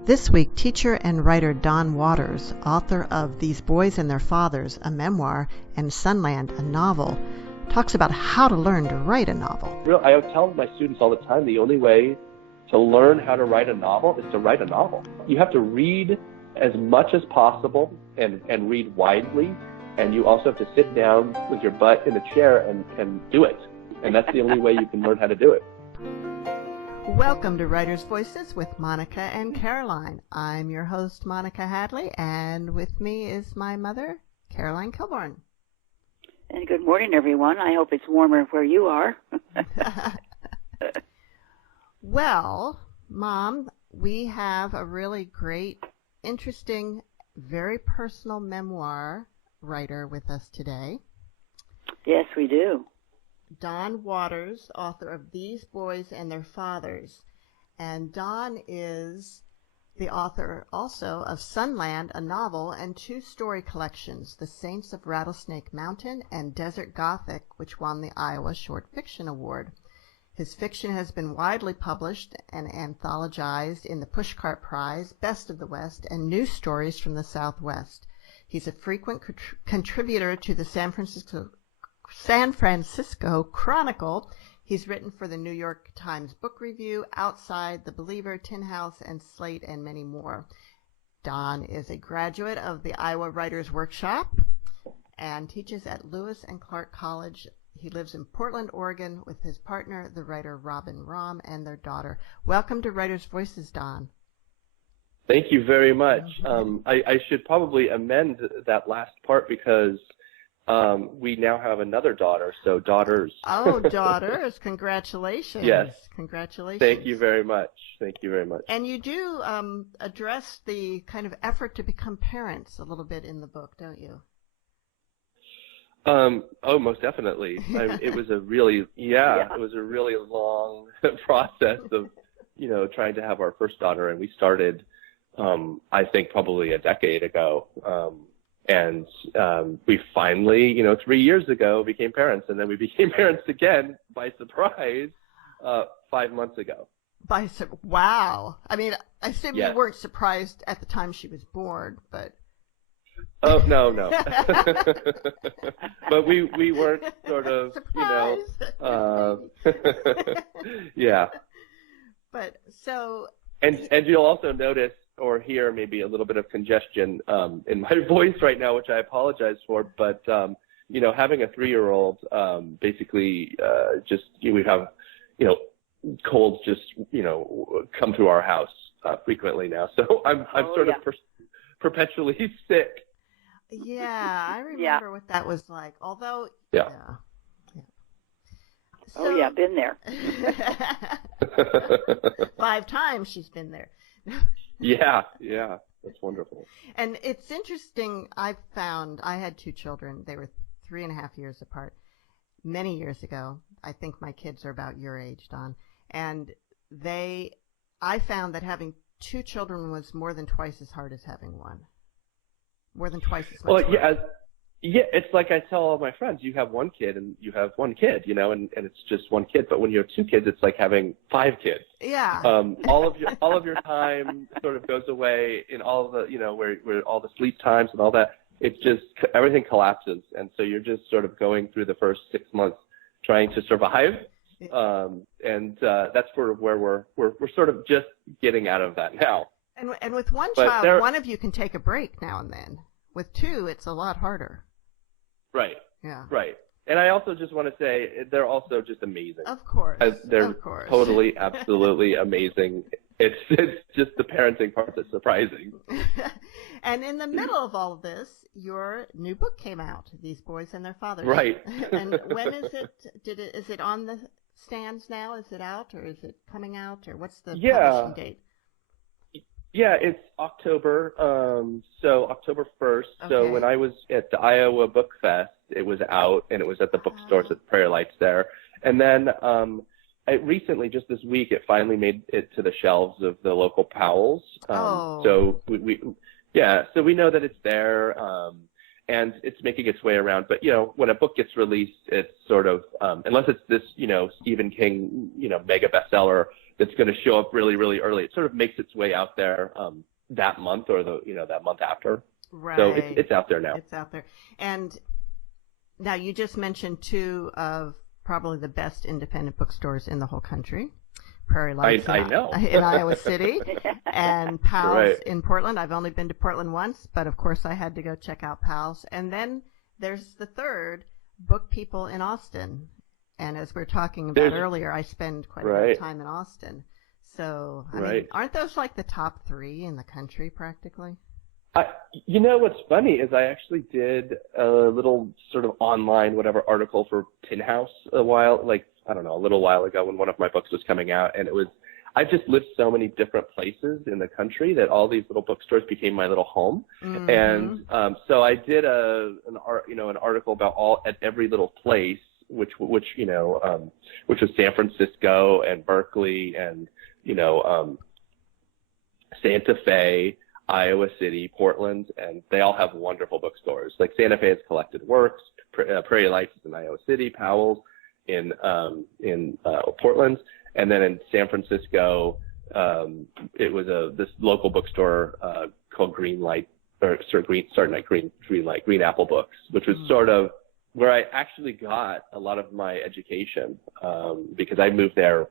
This week, teacher and writer Don Waters, author of These Boys and Their Fathers, a memoir, and Sunland, a novel, talks about how to learn to write a novel. I tell my students all the time, the only way to learn how to write a novel is to write a novel. You have to read as much as possible and read widely, and you also have to sit down with your butt in a chair and do it. And that's the only way you can learn how to do it. Welcome to Writer's Voices with Monica and Caroline. I'm your host, Monica Hadley, and with me is my mother, Caroline Kilborn. And good morning, everyone. I hope it's warmer where you are. Well, Mom, we have a really great, interesting, very personal memoir writer with us today. Yes, we do. Don Waters, author of These Boys and Their Fathers. And Don is the author also of Sunland, a novel, and two story collections, The Saints of Rattlesnake Mountain and Desert Gothic, which won the Iowa Short Fiction Award. His fiction has been widely published and anthologized in the Pushcart Prize, Best of the West, and News Stories from the Southwest. He's a frequent contributor to the San Francisco Chronicle. He's written for the New York Times Book Review, Outside, The Believer, Tin House, and Slate, and many more. Don is a graduate of the Iowa Writers Workshop and teaches at Lewis and Clark College. He lives in Portland, Oregon, with his partner, the writer Robin Rahm, and their daughter. Welcome to Writers' Voices, Don. Thank you very much. I should probably amend that last part because we now have another daughter, so daughters. Oh, daughters. Congratulations. Yes. Congratulations. Thank you very much. Thank you very much. And you do address the kind of effort to become parents a little bit in the book, don't you? Oh, most definitely. It was a really, it was a really long process of, trying to have our first daughter, and we started, I think probably a decade ago. And we finally, 3 years ago, became parents, and then we became parents again by surprise 5 months ago. Wow. I mean, I assume Yes. you weren't surprised at the time she was born, but... Oh, no. But we weren't sort of, yeah. But so... And you'll also notice or hear maybe a little bit of congestion in my voice right now, which I apologize for. But, having a 3-year-old, basically just, we have, colds just, come to our house frequently now. So I'm sort of perpetually sick. Yeah, I remember what that was like. Although, yeah. So, been there. 5 times she's been there. Yeah, that's wonderful. And it's interesting, I had 2 children. They were 3.5 years apart many years ago. I think my kids are about your age, Don. And I found that having 2 children was more than twice as hard as having one. More than twice as much. Well, yeah, it's like I tell all my friends, you have 1 kid and you have 1 kid, and it's just 1 kid. But when you have 2 kids, it's like having 5 kids. Yeah. All of your time sort of goes away in all the, where all the sleep times and all that. It's just everything collapses, and so you're just sort of going through the first 6 months trying to survive. And that's sort of where we're sort of just getting out of that now. And with one child, one of you can take a break now and then. With 2, it's a lot harder. Right. Yeah. Right. And I also just want to say they're also just amazing. Of course. They're totally, absolutely amazing. It's just the parenting part that's surprising. And in the middle of all of this, your new book came out, These Boys and Their Fathers. Right. And when is it? Is it on the stands now? Is it out, or is it coming out, or what's the publishing date? Yeah, it's October, so October 1st. Okay. So when I was at the Iowa Book Fest, it was out, and it was at the bookstores at Prayer Lights there. And then recently, just this week, it finally made it to the shelves of the local Powell's. So so we know that it's there, and it's making its way around. But, when a book gets released, it's sort of, unless it's this, Stephen King, mega bestseller, that's going to show up really, really early. It sort of makes its way out there that month or that month after. Right. So it's out there now. It's out there. And now you just mentioned two of probably the best independent bookstores in the whole country. Prairie Lights I know. in Iowa City and Powell's right. in Portland. I've only been to Portland once, but of course I had to go check out Powell's. And then there's the third, Book People in Austin. And as we were talking about earlier, I spend quite a bit of time in Austin. So, I mean, aren't those like the top three in the country practically? What's funny is I actually did a little sort of online article for Tin House a little while ago when one of my books was coming out, and I've just lived so many different places in the country that all these little bookstores became my little home. Mm-hmm. And so I did an article about at every little place, which was San Francisco and Berkeley and Santa Fe, Iowa City, Portland, and they all have wonderful bookstores. Like Santa Fe has Collected Works, Prairie Lights is in Iowa City, Powell's in Portland, and then in San Francisco, it was this local bookstore called Green Apple Books, which was sort of where I actually got a lot of my education because I moved there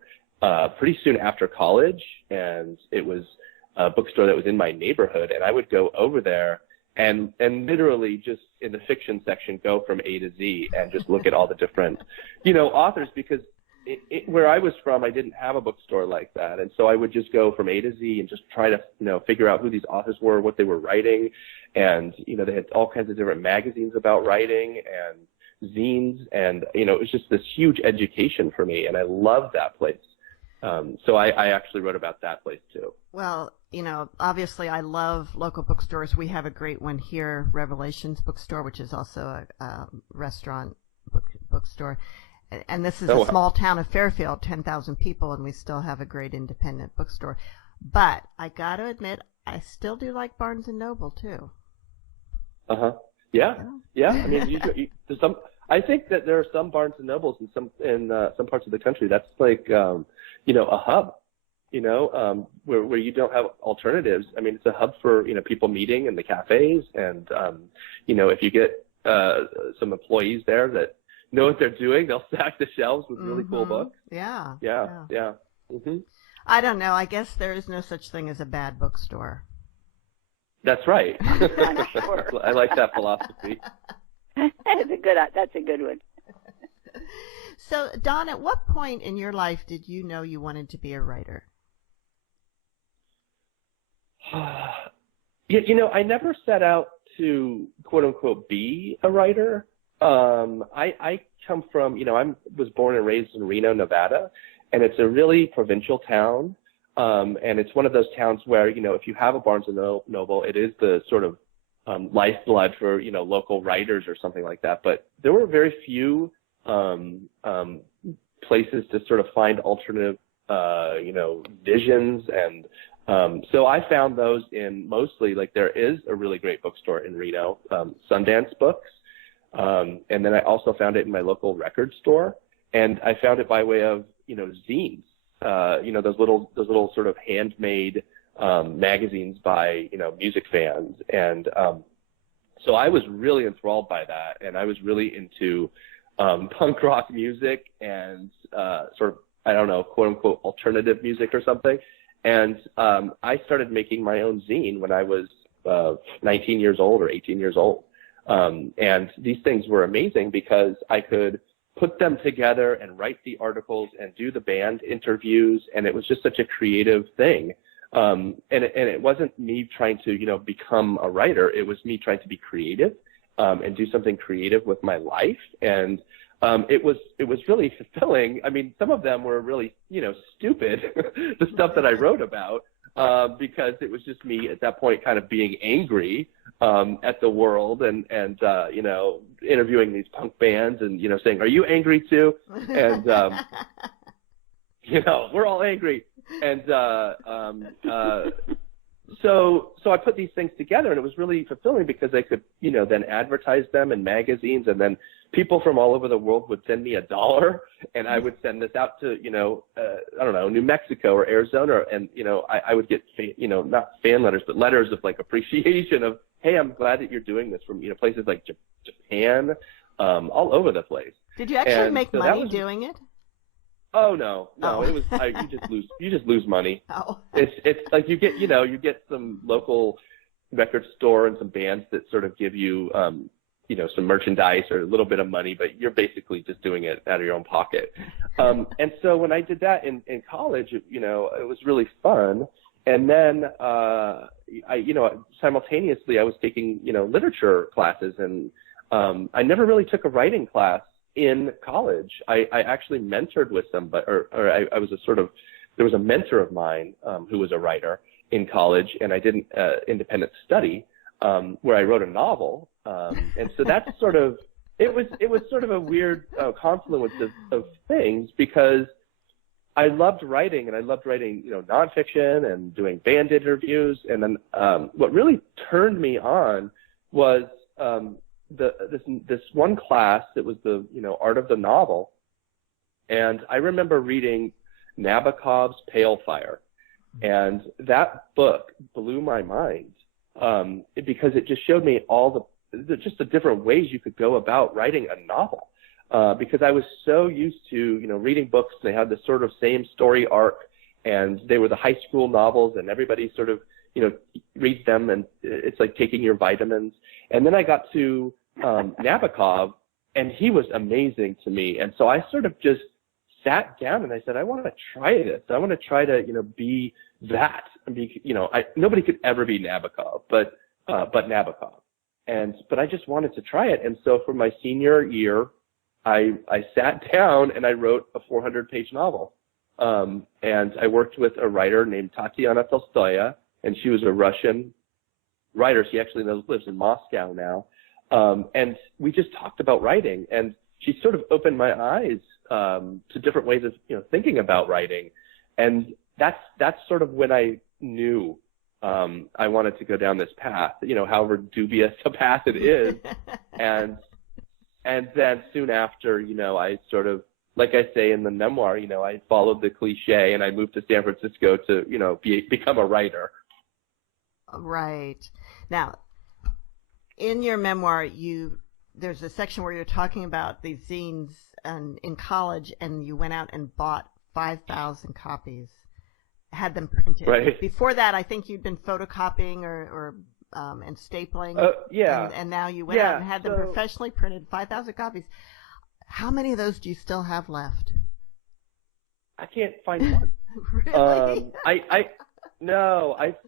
pretty soon after college, and it was a bookstore that was in my neighborhood, and I would go over there and literally just in the fiction section go from A to Z and just look at all the different, authors, because where I was from, I didn't have a bookstore like that, and so I would just go from A to Z and just try to, figure out who these authors were, what they were writing, and, they had all kinds of different magazines about writing and zines, and, it was just this huge education for me, and I loved that place. So I actually wrote about that place too. Well, obviously I love local bookstores. We have a great one here, Revelations Bookstore, which is also a restaurant bookstore. And this is a small town of Fairfield, 10,000 people, and we still have a great independent bookstore. But I got to admit, I still do like Barnes & Noble too. Uh-huh. Yeah. I mean, there's some. I think that there are some Barnes & Nobles in some parts of the country. That's like, a hub, where you don't have alternatives. I mean, it's a hub for, people meeting in the cafes. And, if you get some employees there that know what they're doing, they'll stack the shelves with really cool books. Yeah. Mm-hmm. I don't know. I guess there is no such thing as a bad bookstore. That's right. I'm sure. I like that philosophy. That's a good one. So, Don, at what point in your life did you know you wanted to be a writer? I never set out to, quote unquote, be a writer. I come from, I was born and raised in Reno, Nevada, and it's a really provincial town. And it's one of those towns where, if you have a Barnes & Noble, it is the sort of lifeblood for, local writers or something like that. But there were very few places to sort of find alternative, visions. And so I found those in mostly, like, there is a really great bookstore in Reno, Sundance Books. And then I also found it in my local record store. And I found it by way of, zines, those little sort of handmade magazines by, music fans. And so I was really enthralled by that. And I was really into punk rock music and sort of, I don't know, quote unquote, alternative music or something. And I started making my own zine when I was 19 years old or 18 years old. And these things were amazing because I could put them together and write the articles and do the band interviews. And it was just such a creative thing. And it wasn't me trying to, become a writer. It was me trying to be creative, and do something creative with my life. And, it was really fulfilling. I mean, some of them were really, stupid, the stuff that I wrote about, because it was just me at that point kind of being angry, at the world and, interviewing these punk bands and, saying, are you angry too? And, we're all angry. And, so I put these things together, and it was really fulfilling because I could, then advertise them in magazines and then people from all over the world would send me $1, and I would send this out to, I don't know, New Mexico or Arizona, and, I would get, not fan letters, but letters of like appreciation of, hey, I'm glad that you're doing this from, places like Japan, all over the place. Did you actually make money doing it? Oh no, Oh. It was you just lose money. Oh. It's like you get some local record store and some bands that sort of give you some merchandise or a little bit of money, but you're basically just doing it out of your own pocket. And so when I did that in college, it was really fun. And then simultaneously I was taking literature classes, and I never really took a writing class in college. I actually mentored with somebody, or I was there was a mentor of mine who was a writer in college, and I did an independent study where I wrote a novel. And so that's it was sort of a weird confluence of things, because I loved writing, and I loved writing, nonfiction and doing band interviews. And then what really turned me on was this one class that was the art of the novel, and I remember reading Nabokov's Pale Fire, and that book blew my mind because it just showed me all the different ways you could go about writing a novel, because I was so used to reading books. They had the sort of same story arc, and they were the high school novels, and everybody sort of reads them, and it's like taking your vitamins. And then I got to Nabokov, and he was amazing to me. And so I sort of just sat down and I said, I want to try this. I want to try to, be that. Nobody could ever be Nabokov, but Nabokov. But I just wanted to try it. And so for my senior year, I sat down and I wrote a 400-page novel. And I worked with a writer named Tatiana Tolstoya, and she was a Russian writer. She actually lives in Moscow now. And we just talked about writing, and she sort of opened my eyes to different ways of thinking about writing. And that's sort of when I knew I wanted to go down this path, however dubious a path it is. and then soon after, I sort of, like I say in the memoir, I followed the cliche and I moved to San Francisco to, become a writer. Right. Now, in your memoir, there's a section where you're talking about these zines in college, and you went out and bought 5,000 copies, had them printed. Right. Before that, I think you'd been photocopying or and stapling. Yeah. And now you went out and had them professionally printed, 5,000 copies. How many of those do you still have left? I can't find one. Really?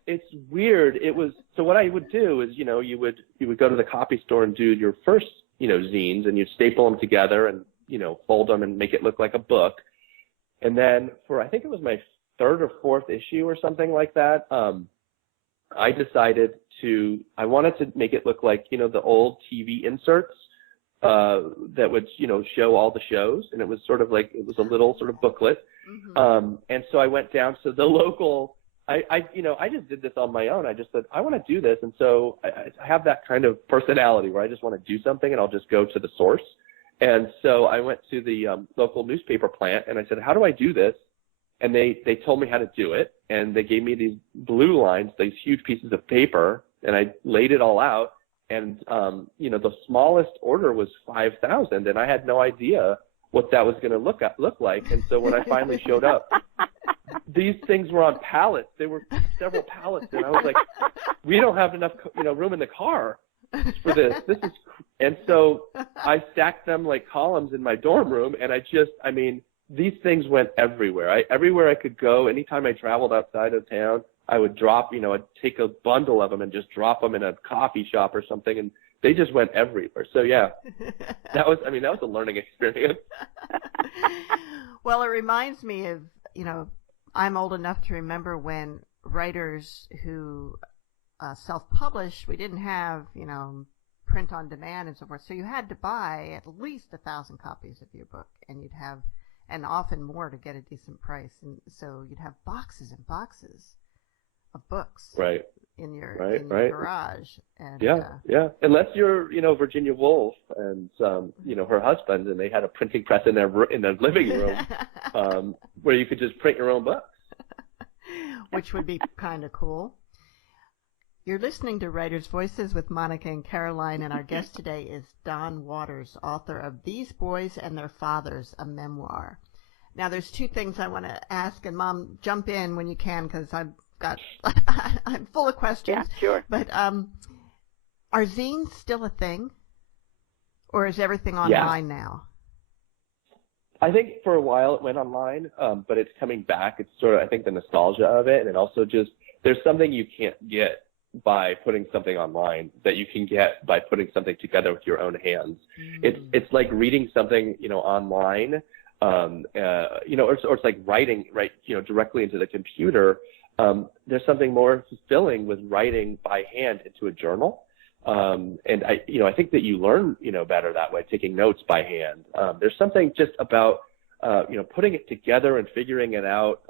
It's weird. So what I would do is, you would go to the copy store and do your first, zines, and you'd staple them together and, fold them and make it look like a book. And then I think it was my third or fourth issue or something like that, I decided I wanted to make it look like, the old TV inserts that would, show all the shows. And it was sort of like, it was a little sort of booklet. Mm-hmm. And so I went down to the local, I just did this on my own. I just said, I want to do this. And so I have that kind of personality where I just want to do something and I'll just go to the source. And so I went to the local newspaper plant and I said, how do I do this? And they told me how to do it. And they gave me these blue lines, these huge pieces of paper, and I laid it all out. And, the smallest order was 5,000, and I had no idea what that was going to look like. And so when I finally showed up, these things were on pallets. They were several pallets, and I was like, we don't have enough, room in the car for this. And so I stacked them like columns in my dorm room, and these things went everywhere. Everywhere I could go, anytime I traveled outside of town, I would drop, I'd take a bundle of them and just drop them in a coffee shop or something, and they just went everywhere. So yeah, that was a learning experience. Well, it reminds me of, I'm old enough to remember when writers who self-published, we didn't have, print on demand and so forth. So you had to buy at least 1,000 copies of your book, and you'd have, and often more to get a decent price. And so you'd have boxes and boxes of books right. in your in your garage. And, yeah. Unless you're, Virginia Woolf and, her husband, and they had a printing press in their living room where you could just print your own books. Which would be kind of cool. You're listening to Writers' Voices with Monica and Caroline, and our guest today is Don Waters, author of These Boys and Their Fathers, a memoir. Now, there's two things I want to ask, and Mom, jump in when you can, because I'm full of questions. Yeah, sure. But are zines still a thing, or is everything online now? I think for a while it went online, but it's coming back. It's sort of, I think, the nostalgia of it, and also just there's something you can't get by putting something online that you can get by putting something together with your own hands. It's like reading something, online, or it's like writing directly into the computer. There's something more fulfilling with writing by hand into a journal. And I think that you learn, better that way, taking notes by hand. There's something just about, putting it together and figuring it out,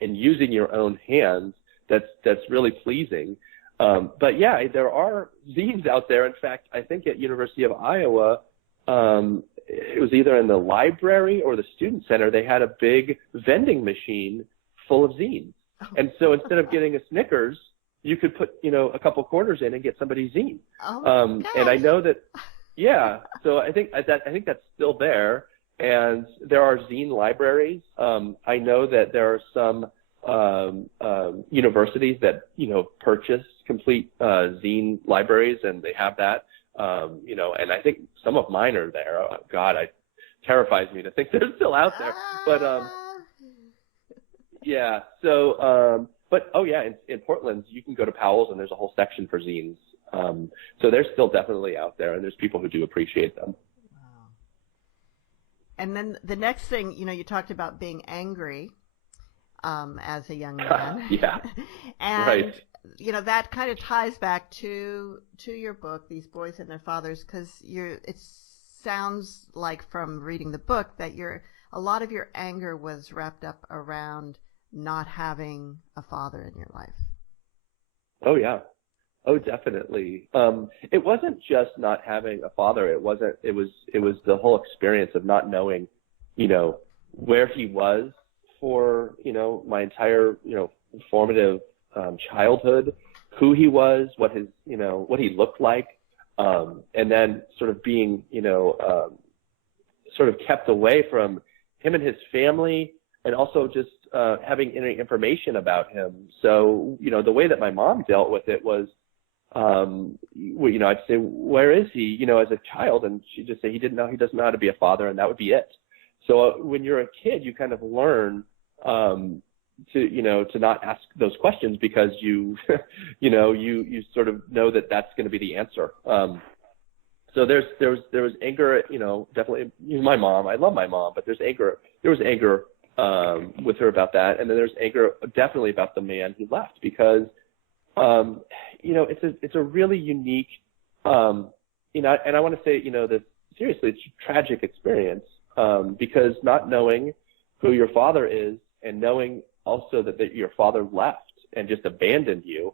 and using your own hands that's really pleasing. But yeah, there are zines out there. In fact, I think at University of Iowa, it was either in the library or the student center, they had a big vending machine full of zines. And so instead of getting a Snickers, you could put, a couple quarters in and get somebody's zine. And I know that, so I think that's still there. And there are zine libraries. I know that there are some universities that, purchase complete zine libraries, and they have that, and I think some of mine are there. Oh, God, it terrifies me to think they're still out there. But, yeah, so, in Portland, you can go to Powell's and there's a whole section for zines. So they're still definitely out there, and there's people who do appreciate them. Wow. And then the next thing, you talked about being angry as a young man. Yeah. And, right. That kind of ties back to your book, These Boys and Their Fathers, because it sounds like from reading the book that a lot of your anger was wrapped up around not having a father in your life. Oh, yeah. Oh, definitely. It wasn't just not having a father. It was the whole experience of not knowing, where he was for, my entire, formative childhood, who he was, what he looked like, and then sort of being, sort of kept away from him and his family, and also just having any information about him. So, the way that my mom dealt with it was, I'd say, where is he, as a child? And she'd just say, he doesn't know how to be a father, and that would be it. So when you're a kid, you kind of learn, to not ask those questions because you sort of know that that's going to be the answer. So there was anger, definitely my mom. I love my mom, but there was anger with her about that. And then there's anger definitely about the man he left because, it's a really unique, and I want to say, this seriously, it's a tragic experience, because not knowing who your father is and knowing also that your father left and just abandoned you,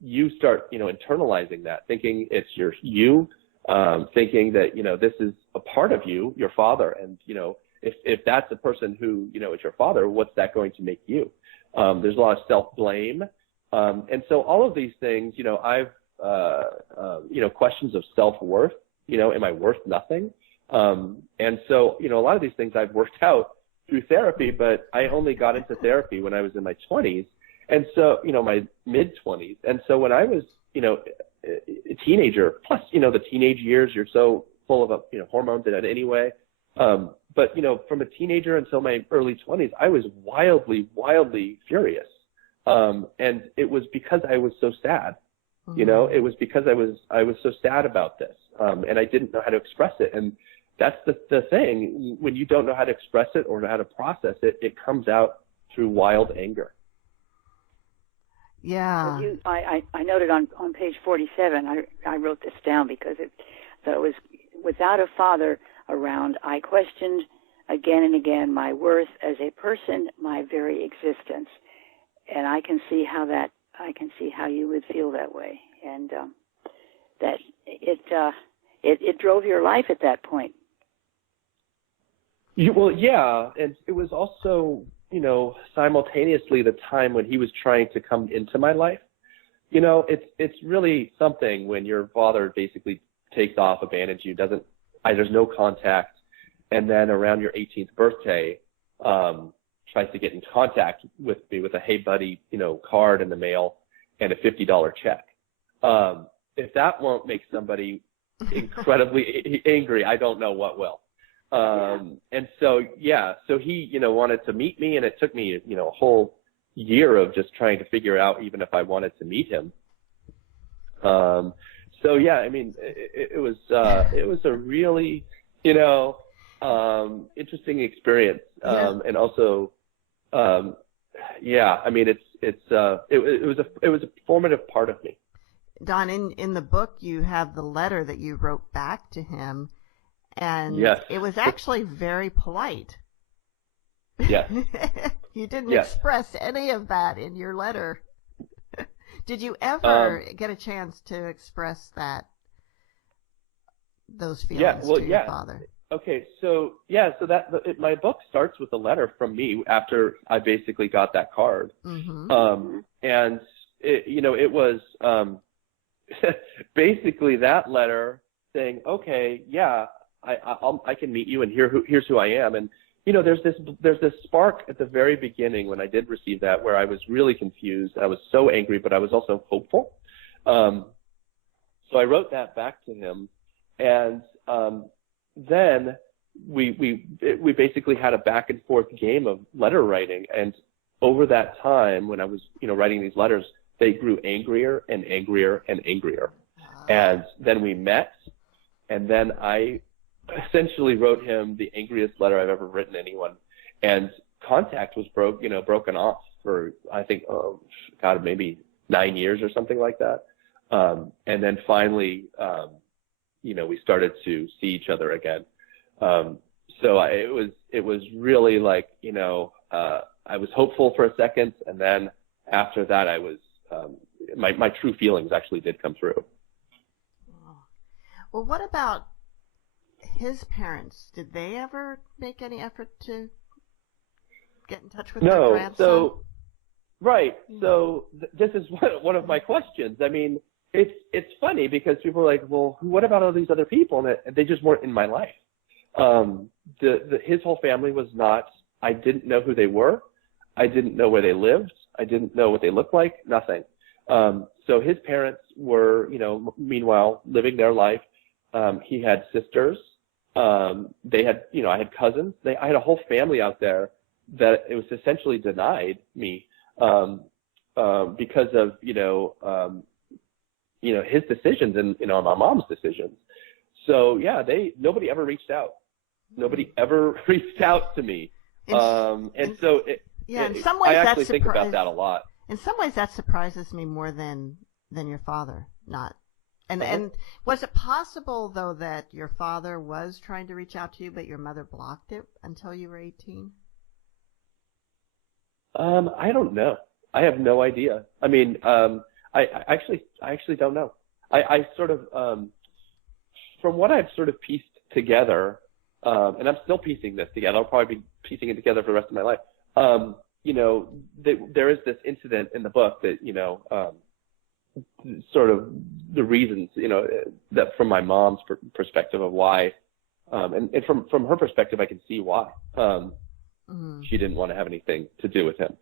you start, internalizing that, thinking it's you, thinking that, this is a part of you, your father. And, if that's a person who, is your father, what's that going to make you? There's a lot of self-blame. And so all of these things, I've, questions of self-worth, am I worth nothing? And so, a lot of these things I've worked out through therapy, but I only got into therapy when I was in my 20s. And so, my mid-20s. And so when I was, a teenager, plus, the teenage years, you're so full of, hormones in it anyway. But, from a teenager until my early 20s, I was wildly, wildly furious. And it was because I was so sad. Mm-hmm. It was because I was so sad about this. And I didn't know how to express it. And that's the thing. When you don't know how to express it or know how to process it, it comes out through wild anger. Yeah. I noted on page 47, I wrote this down because it was, without a father around, I questioned again and again my worth as a person, my very existence. And I can see how that I can see how you would feel that way, and that it drove your life at that point. Well, yeah, and it was also, simultaneously the time when he was trying to come into my life. It's really something when your father basically takes off, abandons you, there's no contact, and then around your 18th birthday, tries to get in contact with me with a "Hey buddy," card in the mail and a $50 check. If that won't make somebody incredibly angry, I don't know what will. And so he, wanted to meet me, and it took me, a whole year of just trying to figure out even if I wanted to meet him. It was a really, interesting experience. And also, it was a formative part of me. Don, in the book, you have the letter that you wrote back to him, and yes. It was actually very polite. Yes. You didn't express any of that in your letter. Did you ever get a chance to express those feelings to your father? Okay, so my book starts with a letter from me after I basically got that card. Mm-hmm. And it was basically that letter saying, okay, I can meet you, and here's who I am. And there's this spark at the very beginning when I did receive that, where I was really confused. I was so angry, but I was also hopeful. So I wrote that back to him, and then we basically had a back and forth game of letter writing. And over that time, when I was writing these letters, they grew angrier and angrier and angrier. And then we met, and then I essentially wrote him the angriest letter I've ever written anyone, and contact was broken off for, I think, maybe 9 years or something like that. And then finally, we started to see each other again. So it was really like, I was hopeful for a second, and then after that, I was, my true feelings actually did come through. Well, what about his parents? Did they ever make any effort to get in touch with their grandson? This is one of my questions. I mean, it's funny because people are like, well, what about all these other people? And they just weren't in my life. His whole family was not. I didn't know who they were. I didn't know where they lived. I didn't know what they looked like. Nothing. So his parents were, meanwhile, living their life. He had sisters. They had, I had cousins. I had a whole family out there that it was essentially denied me because of, his decisions and, my mom's decisions. So nobody ever reached out. Nobody ever reached out to me. In some ways, I actually think about that a lot. In some ways, that surprises me more than your father. And was it possible, though, that your father was trying to reach out to you, but your mother blocked it until you were 18? I don't know. I have no idea. I mean, I actually don't know. I sort of, from what I've sort of pieced together, and I'm still piecing this together. I'll probably be piecing it together for the rest of my life. There is this incident in the book that, sort of the reasons, that from my mom's perspective of why, and from her perspective, I can see why she didn't want to have anything to do with him.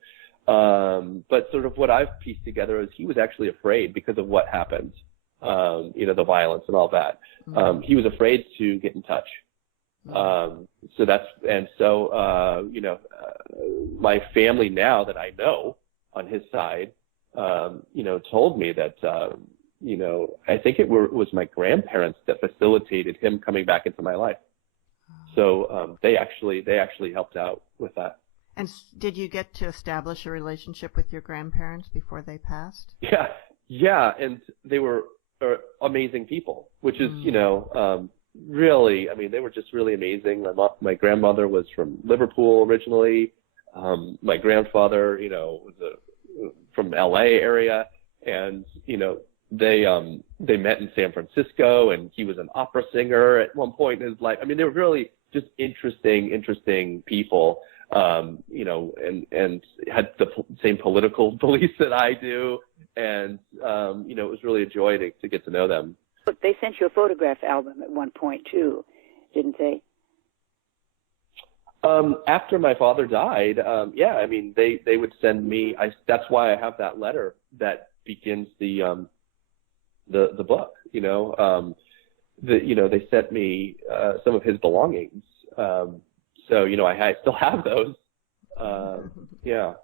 But sort of what I've pieced together is he was actually afraid because of what happened, the violence and all that. He was afraid to get in touch. My family now that I know on his side, told me that, I think it was my grandparents that facilitated him coming back into my life. So they actually helped out with that. And did you get to establish a relationship with your grandparents before they passed? Yeah, and they were amazing people, which is, really, I mean, they were just really amazing. My grandmother was from Liverpool originally. My grandfather, was a from LA area, and they met in San Francisco, and he was an opera singer at one point in his life. I mean, they were really just interesting people, and had the same political beliefs that I do, and it was really a joy to get to know them. But they sent you a photograph album at one point too, didn't they? After my father died, I mean, they would send me. That's why I have that letter that begins the book. They sent me some of his belongings. So I still have those. Yeah.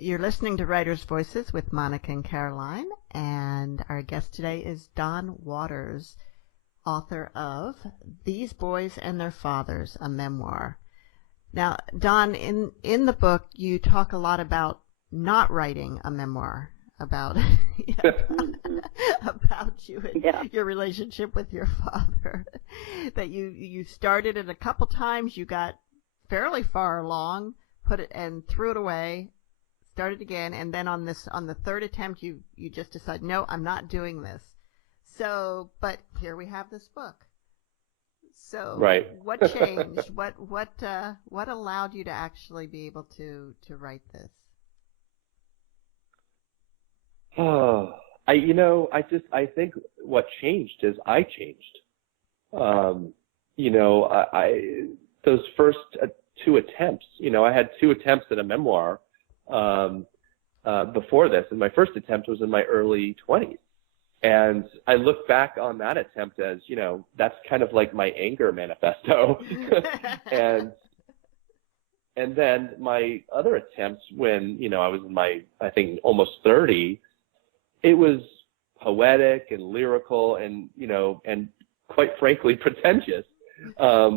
You're listening to Writers' Voices with Monica and Caroline, and our guest today is Don Waters, author of These Boys and Their Fathers, a memoir. Now, Don, in the book, you talk a lot about not writing a memoir, about about you and your relationship with your father. That you started it a couple times, you got fairly far along, put it and threw it away, started again, and then on the third attempt, you just decided, no, I'm not doing this. So, but here we have this book. So, right. What changed? What allowed you to actually be able to write this? Oh, I think what changed is I changed. Those first two attempts, I had two attempts at a memoir before this, and my first attempt was in my early 20s. And I look back on that attempt as, that's kind of like my anger manifesto. and then my other attempts when, I was in my, I think, almost 30, it was poetic and lyrical and, and quite frankly, pretentious,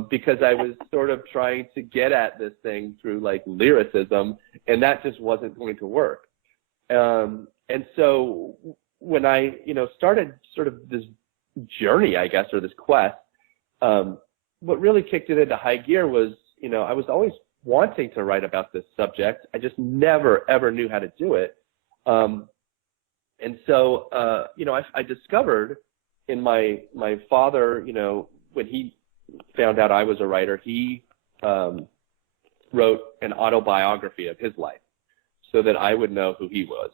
because I was sort of trying to get at this thing through like lyricism, and that just wasn't going to work. And so when I, started sort of this journey, I guess, or this quest, what really kicked it into high gear was, I was always wanting to write about this subject. I just never, ever knew how to do it. And so, I discovered in my father, when he found out I was a writer, he wrote an autobiography of his life so that I would know who he was.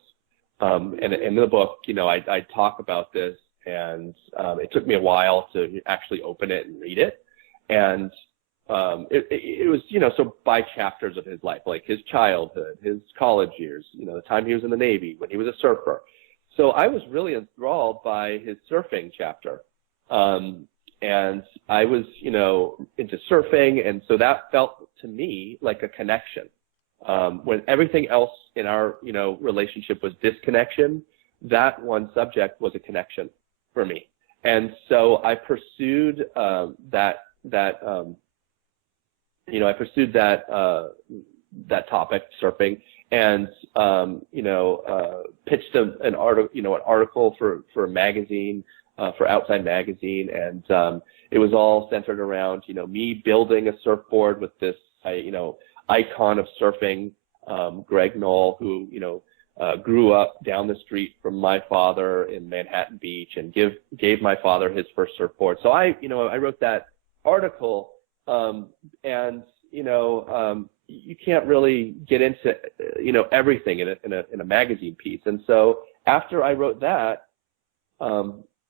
And in the book, I talk about this, and it took me a while to actually open it and read it. And it was, so by chapters of his life, like his childhood, his college years, the time he was in the Navy, when he was a surfer. So I was really enthralled by his surfing chapter. And I was, into surfing, and so that felt to me like a connection. When everything else in our, relationship was disconnection, that one subject was a connection for me. And so I pursued that topic, surfing, and pitched an article for a magazine, for Outside Magazine, and it was all centered around me building a surfboard with this icon of surfing, Greg Knoll, who grew up down the street from my father in Manhattan Beach, and gave my father his first surfboard. So I wrote that article, and you can't really get into everything in a magazine piece. And so after I wrote that,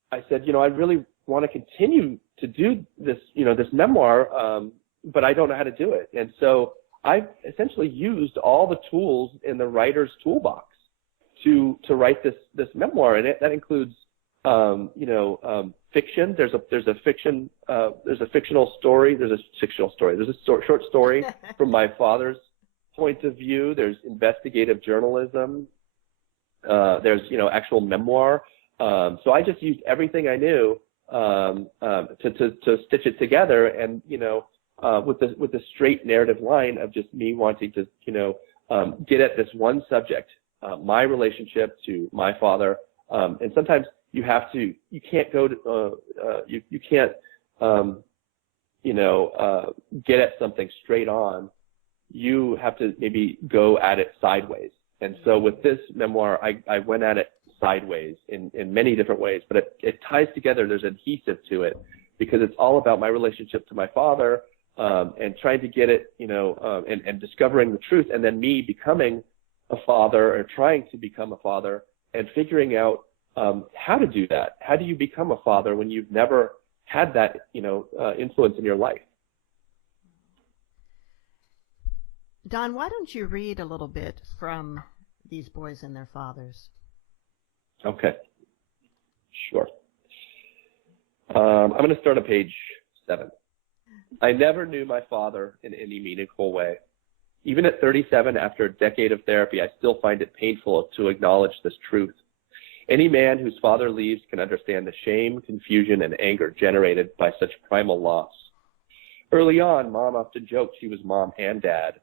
I said, I really want to continue to do this, this memoir, but I don't know how to do it. And so I essentially used all the tools in the writer's toolbox to write this memoir, and that includes fiction. There's a fictional story. There's a short story from my father's point of view. There's investigative journalism. There's actual memoir. So I just used everything I knew to stitch it together, and with the straight narrative line of just me wanting to get at this one subject, my relationship to my father, and sometimes you can't get at something straight on. You have to maybe go at it sideways And so with this memoir, I went at it sideways in many different ways, but it ties together. There's adhesive to it because it's all about my relationship to my father and trying to get it, and discovering the truth, and then me becoming a father or trying to become a father and figuring out how to do that. How do you become a father when you've never had that, influence in your life? Don, why don't you read a little bit from These Boys and Their Fathers? Okay, sure. I'm going to start on page 7. I never knew my father in any meaningful way. Even at 37, after a decade of therapy, I still find it painful to acknowledge this truth. Any man whose father leaves can understand the shame, confusion, and anger generated by such primal loss. Early on, Mom often joked she was mom and dad.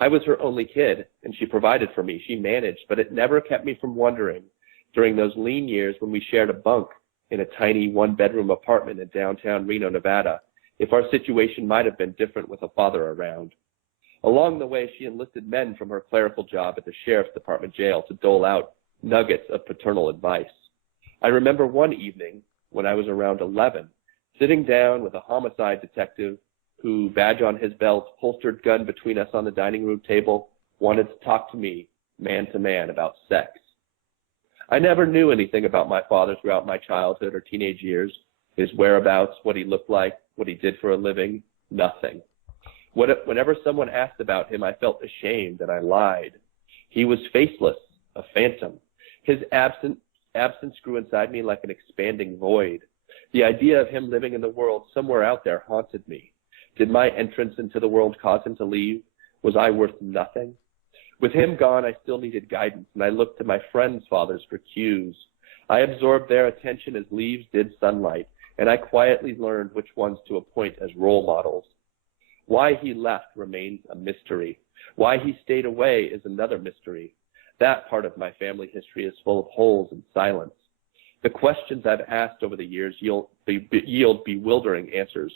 I was her only kid, and she provided for me. She managed, but it never kept me from wondering, during those lean years when we shared a bunk in a tiny one-bedroom apartment in downtown Reno, Nevada, if our situation might have been different with a father around. Along the way, she enlisted men from her clerical job at the sheriff's department jail to dole out nuggets of paternal advice. I remember one evening when I was around 11, sitting down with a homicide detective who, badge on his belt, holstered gun between us on the dining room table, wanted to talk to me, man to man, about sex. I never knew anything about my father throughout my childhood or teenage years, his whereabouts, what he looked like, what he did for a living, nothing. Whenever someone asked about him, I felt ashamed and I lied. He was faceless, a phantom. His absence grew inside me like an expanding void. The idea of him living in the world somewhere out there haunted me. Did my entrance into the world cause him to leave? Was I worth nothing? With him gone, I still needed guidance, and I looked to my friends' fathers for cues. I absorbed their attention as leaves did sunlight, and I quietly learned which ones to appoint as role models. Why he left remains a mystery. Why he stayed away is another mystery. That part of my family history is full of holes and silence. The questions I've asked over the years yield bewildering answers.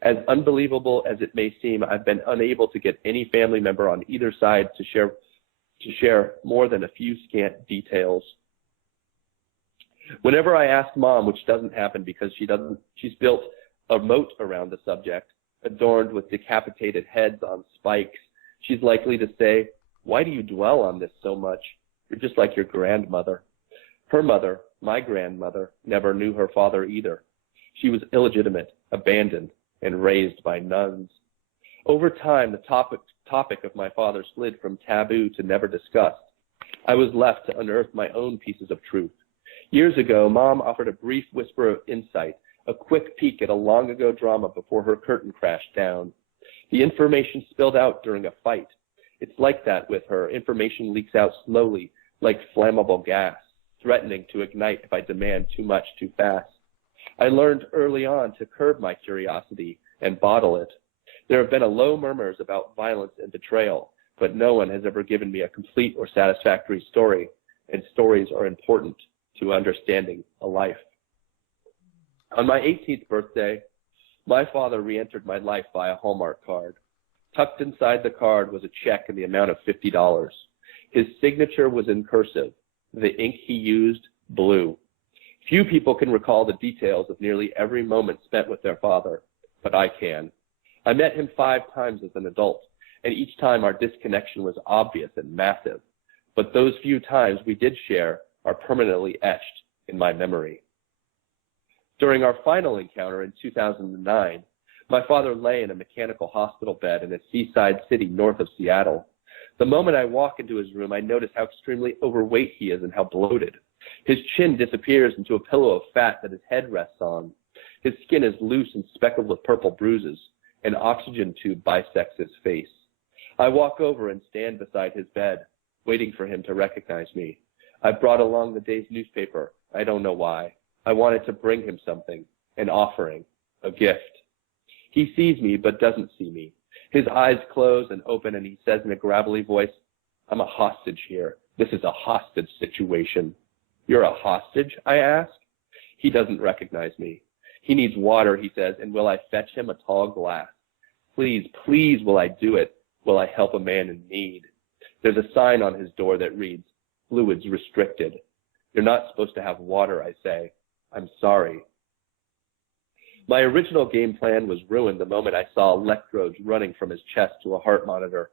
As unbelievable as it may seem, I've been unable to get any family member on either side to share more than a few scant details. Whenever I ask Mom, which doesn't happen because she's built a moat around the subject, adorned with decapitated heads on spikes, she's likely to say, "Why do you dwell on this so much? You're just like your grandmother." Her mother, my grandmother, never knew her father either. She was illegitimate, abandoned, and raised by nuns. Over time, the topic of my father slid from taboo to never discussed. I was left to unearth my own pieces of truth. Years ago, Mom offered a brief whisper of insight, a quick peek at a long-ago drama before her curtain crashed down. The information spilled out during a fight. It's like that with her. Information leaks out slowly, like flammable gas, threatening to ignite if I demand too much too fast. I learned early on to curb my curiosity and bottle it. There have been low murmurs about violence and betrayal, but no one has ever given me a complete or satisfactory story, and stories are important to understanding a life. On my 18th birthday, my father re-entered my life via Hallmark card. Tucked inside the card was a check in the amount of $50. His signature was in cursive. The ink he used, blue. Few people can recall the details of nearly every moment spent with their father, but I can. I met him 5 times as an adult, and each time our disconnection was obvious and massive. But those few times we did share are permanently etched in my memory. During our final encounter in 2009, my father lay in a mechanical hospital bed in a seaside city north of Seattle. The moment I walk into his room, I notice how extremely overweight he is and how bloated. His chin disappears into a pillow of fat that his head rests on. His skin is loose and speckled with purple bruises. An oxygen tube bisects his face. I walk over and stand beside his bed, waiting for him to recognize me. I brought along the day's newspaper. I don't know why. I wanted to bring him something, an offering, a gift. He sees me but doesn't see me. His eyes close and open, and he says in a gravelly voice, "I'm a hostage here. This is a hostage situation." "You're a hostage?" I ask. He doesn't recognize me. He needs water, he says, and will I fetch him a tall glass? Please, please, will I do it? Will I help a man in need? There's a sign on his door that reads, "Fluids restricted." You're not supposed to have water, I say. I'm sorry. My original game plan was ruined the moment I saw electrodes running from his chest to a heart monitor.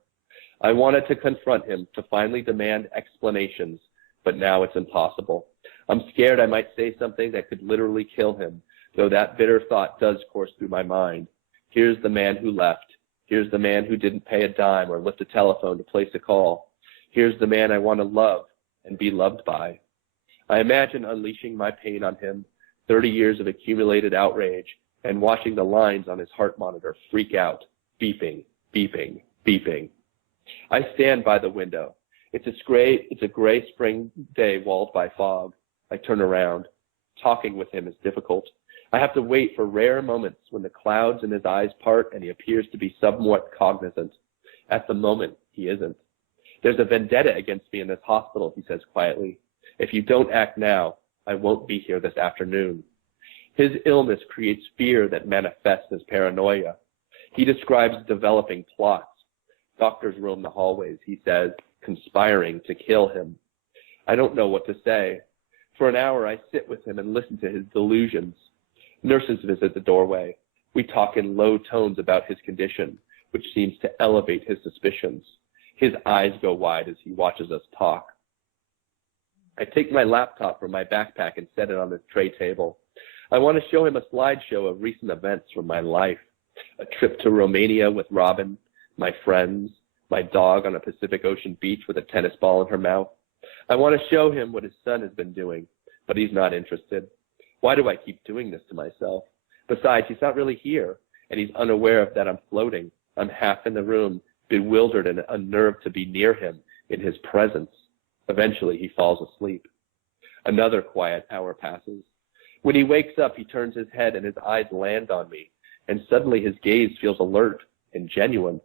I wanted to confront him, to finally demand explanations, but now it's impossible. I'm scared I might say something that could literally kill him, though that bitter thought does course through my mind. Here's the man who left. Here's the man who didn't pay a dime or lift a telephone to place a call. Here's the man I want to love and be loved by. I imagine unleashing my pain on him, 30 years of accumulated outrage, and watching the lines on his heart monitor freak out, beeping, beeping, beeping. I stand by the window. It's a gray spring day walled by fog. I turn around. Talking with him is difficult. I have to wait for rare moments when the clouds in his eyes part and he appears to be somewhat cognizant. At the moment, he isn't. There's a vendetta against me in this hospital, he says quietly. If you don't act now, I won't be here this afternoon. His illness creates fear that manifests as paranoia. He describes developing plots. Doctors roam the hallways, he says, conspiring to kill him. I don't know what to say. For an hour, I sit with him and listen to his delusions. Nurses visit the doorway. We talk in low tones about his condition, which seems to elevate his suspicions. His eyes go wide as he watches us talk. I take my laptop from my backpack and set it on the tray table. I want to show him a slideshow of recent events from my life. A trip to Romania with Robin, my friends, my dog on a Pacific Ocean beach with a tennis ball in her mouth. I want to show him what his son has been doing, but he's not interested. Why do I keep doing this to myself? Besides, he's not really here, and he's unaware of that I'm floating. I'm half in the room, bewildered and unnerved to be near him in his presence. Eventually, he falls asleep. Another quiet hour passes. When he wakes up, he turns his head and his eyes land on me, and suddenly his gaze feels alert and genuine.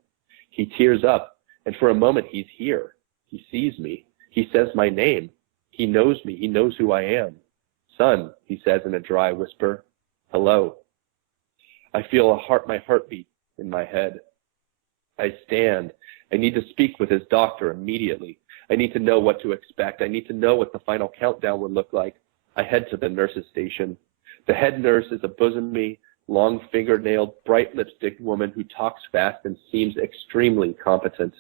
He tears up, and for a moment he's here. He sees me. He says my name. He knows me. He knows who I am. Son, he says in a dry whisper. Hello. I feel my heartbeat in my head. I stand. I need to speak with his doctor immediately. I need to know what to expect. I need to know what the final countdown would look like. I head to the nurse's station. The head nurse is a bosomy, long fingernailed, bright lipstick woman who talks fast and seems extremely competent.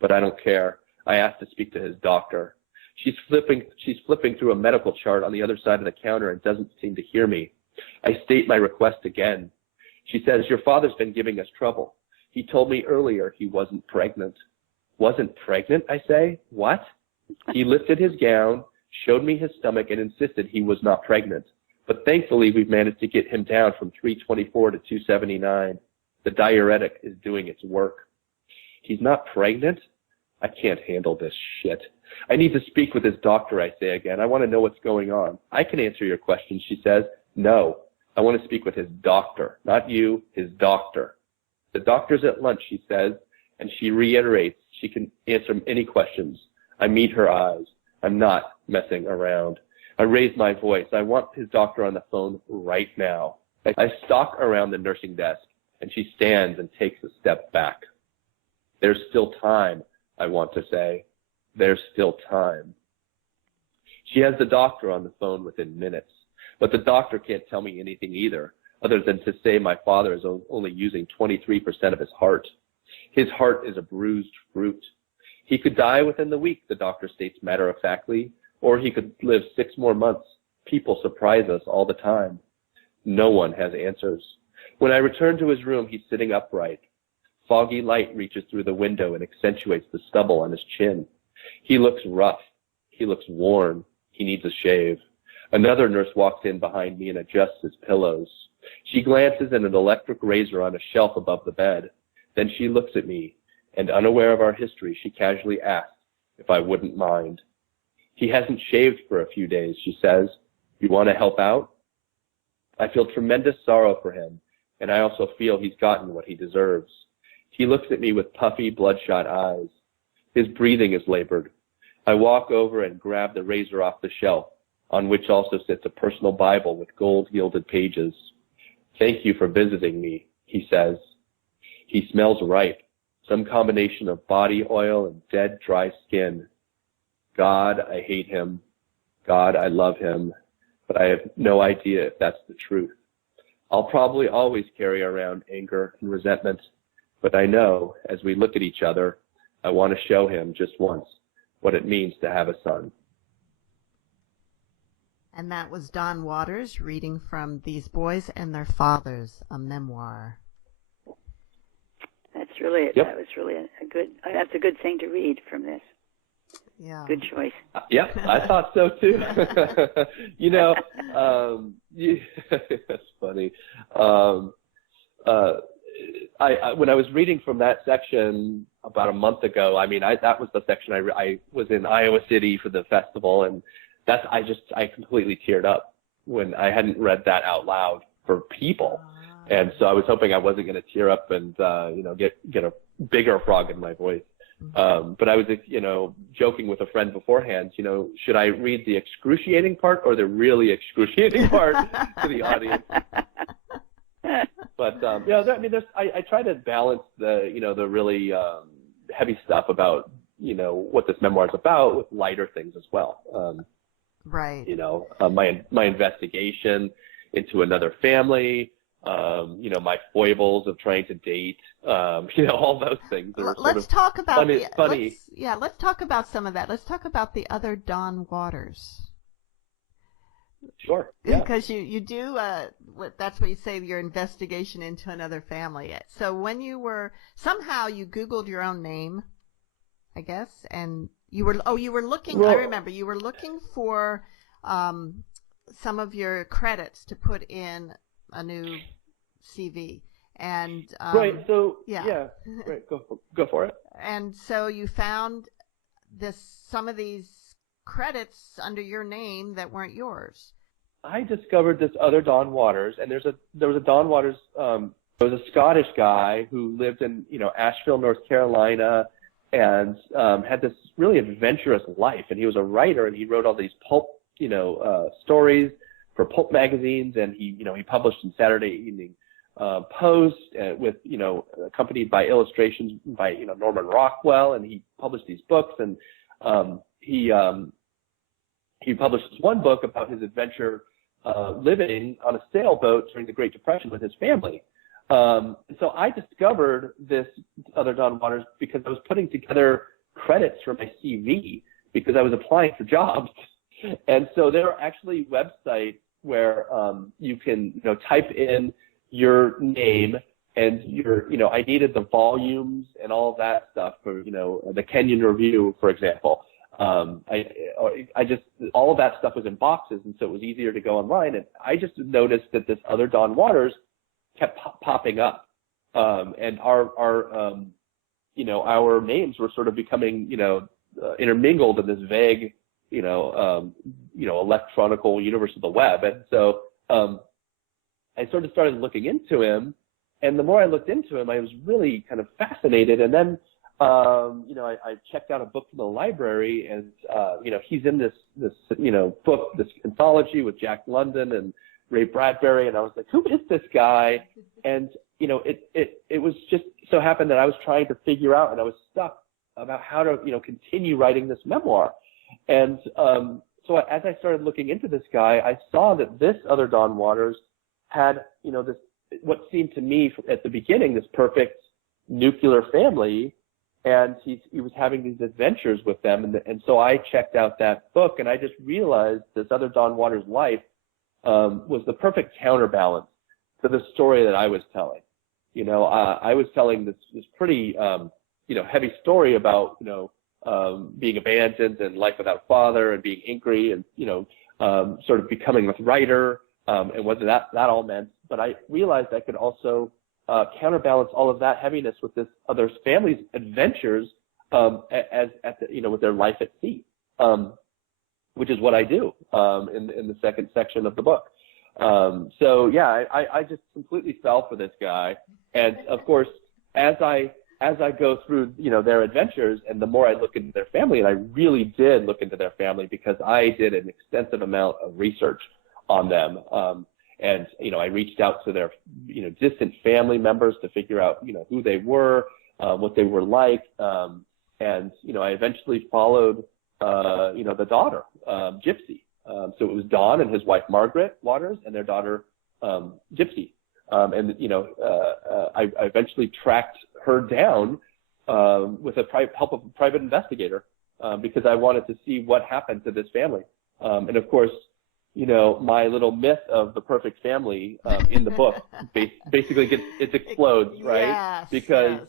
But I don't care. I ask to speak to his doctor. She's flipping through a medical chart on the other side of the counter and doesn't seem to hear me. I state my request again. She says, your father's been giving us trouble. He told me earlier he wasn't pregnant. Wasn't pregnant, I say? What? He lifted his gown, showed me his stomach, and insisted he was not pregnant. But thankfully, we've managed to get him down from 324 to 279. The diuretic is doing its work. He's not pregnant? I can't handle this shit. I need to speak with his doctor, I say again. I want to know what's going on. I can answer your questions, she says. No, I want to speak with his doctor, not you, his doctor. The doctor's at lunch, she says, and she reiterates she can answer any questions. I meet her eyes. I'm not messing around. I raise my voice. I want his doctor on the phone right now. I stalk around the nursing desk, and she stands and takes a step back. There's still time, I want to say. There's still time. She has the doctor on the phone within minutes, but the doctor can't tell me anything either, other than to say my father is only using 23% of his heart. His heart is a bruised fruit. He could die within the week, the doctor states matter-of-factly, or he could live 6 more months. People surprise us all the time. No one has answers. When I return to his room, he's sitting upright. Foggy light reaches through the window and accentuates the stubble on his chin. He looks rough. He looks worn. He needs a shave. Another nurse walks in behind me and adjusts his pillows. She glances at an electric razor on a shelf above the bed. Then she looks at me, and unaware of our history, she casually asks if I wouldn't mind. He hasn't shaved for a few days, she says. You want to help out? I feel tremendous sorrow for him, and I also feel he's gotten what he deserves. He looks at me with puffy, bloodshot eyes. His breathing is labored. I walk over and grab the razor off the shelf, on which also sits a personal Bible with gold-gilded pages. Thank you for visiting me, he says. He smells ripe, some combination of body oil and dead, dry skin. God, I hate him. God, I love him. But I have no idea if that's the truth. I'll probably always carry around anger and resentment, but I know as we look at each other, I want to show him just once what it means to have a son. And that was Don Waters reading from These Boys and Their Fathers, a memoir. That's really, Yep. That was really that's a good thing to read from this. Yeah. Good choice. Yep, I thought so too. You know, that's funny. I when I was reading from that section about a month ago, I mean, that was the section I was in Iowa City for the festival, and I completely teared up when I hadn't read that out loud for people. And so I was hoping I wasn't going to tear up and, get a bigger frog in my voice. But I was, joking with a friend beforehand, should I read the excruciating part or the really excruciating part to the audience? But, I try to balance the really, heavy stuff about, what this memoir is about with lighter things as well. Right. My investigation into another family, my foibles of trying to date, all those things. Let's talk about funny. Let's talk about some of that. Let's talk about the other Don Waters. Sure. Yeah. Because you do, that's what you say, your investigation into another family. So when somehow you Googled your own name, I guess, and you were looking, I remember, you were looking for some of your credits to put in a new CV. And right, so yeah. Right, go for it. And so you found some of these credits under your name that weren't yours. I discovered this other Don Waters, and there was a Don Waters. There was a Scottish guy who lived in Asheville, North Carolina, and had this really adventurous life. And he was a writer, and he wrote all these pulp stories for pulp magazines, and he published in Saturday Evening Post with accompanied by illustrations by Norman Rockwell, and he published these books, and he published this one book about his adventure living on a sailboat during the Great Depression with his family. And so I discovered this other Don Waters because I was putting together credits for my CV because I was applying for jobs. And so there are actually websites where you can type in your name and I needed the volumes and all of that stuff for the Kenyon Review, for example. I just all of that stuff was in boxes, and so it was easier to go online. And I just noticed that this other Don Waters kept popping up, and our names were sort of becoming intermingled in this vague electronical universe of the web. And so I sort of started looking into him, and the more I looked into him, I was really kind of fascinated. And then I checked out a book from the library, and he's in this book, this anthology with Jack London and Ray Bradbury, and I was like, who is this guy? And it was just so happened that I was trying to figure out, and I was stuck about how to continue writing this memoir. And so as I started looking into this guy, I saw that this other Don Waters had this what seemed to me at the beginning this perfect nuclear family. And he was having these adventures with them. And so I checked out that book, and I just realized this other Don Waters' life was the perfect counterbalance to the story that I was telling. I was telling this pretty, heavy story about, being abandoned and life without a father and being angry and, sort of becoming a writer and what that all meant. But I realized I could also counterbalance all of that heaviness with this other family's adventures with their life at sea, which is what I do in the second section of the book. I just completely fell for this guy, and of course, as I go through their adventures, and the more I look into their family, and I really did look into their family because I did an extensive amount of research on them. And I reached out to their, distant family members to figure out, who they were. what they were like. And, I eventually followed, the daughter, Gypsy. So it was Don and his wife, Margaret Waters, and their daughter, Gypsy. And, I eventually tracked her down with the help of a private investigator because I wanted to see what happened to this family. And, of course, my little myth of the perfect family in the book basically it explodes, right? Yes, because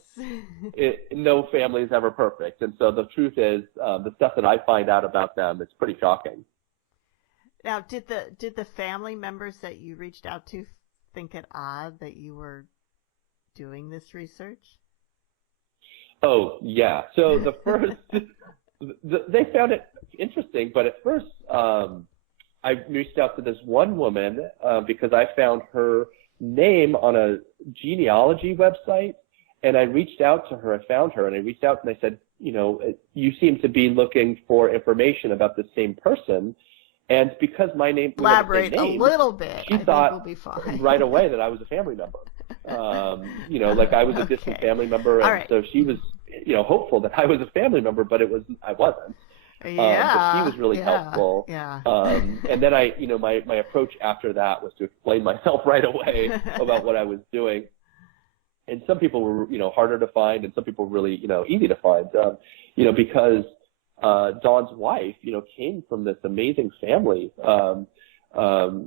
yes. No family is ever perfect. And so the truth is the stuff that I find out about them, it's pretty shocking. Now, did the family members that you reached out to think it odd that you were doing this research? Oh, yeah. So the first, they found it interesting, but at first I reached out to this one woman because I found her name on a genealogy website, and I reached out to her. I found her, and I reached out and I said, you seem to be looking for information about the same person. And because my name was elaborate the same name, a little bit, she thought we'll be fine. right away that I was a family member. Like I was a distant family member, and so she was, hopeful that I was a family member, but I wasn't. Yeah. But she was really helpful. Yeah. And then my approach after that was to explain myself right away about what I was doing. And some people were, harder to find, and some people were really, easy to find, because Dawn's wife, came from this amazing family, and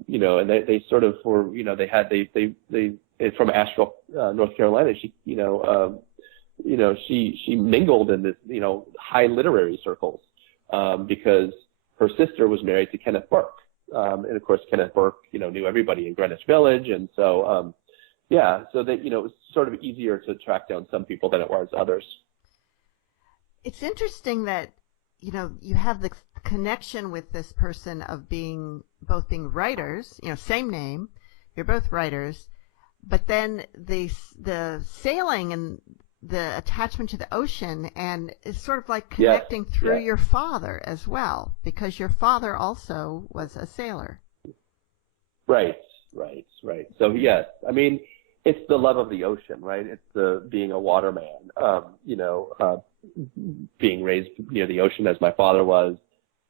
they sort of were, they from Asheville, North Carolina. She, she mingled in this, high literary circles, because her sister was married to Kenneth Burke. And of course, Kenneth Burke, knew everybody in Greenwich Village. And so, so that, it was sort of easier to track down some people than it was others. It's interesting that, you have the connection with this person of both being writers, same name, you're both writers, but then the sailing and the attachment to the ocean, and it's sort of like connecting through your father as well, because your father also was a sailor. Right. So yes, I mean, it's the love of the ocean, right? It's the being a waterman, being raised near the ocean as my father was.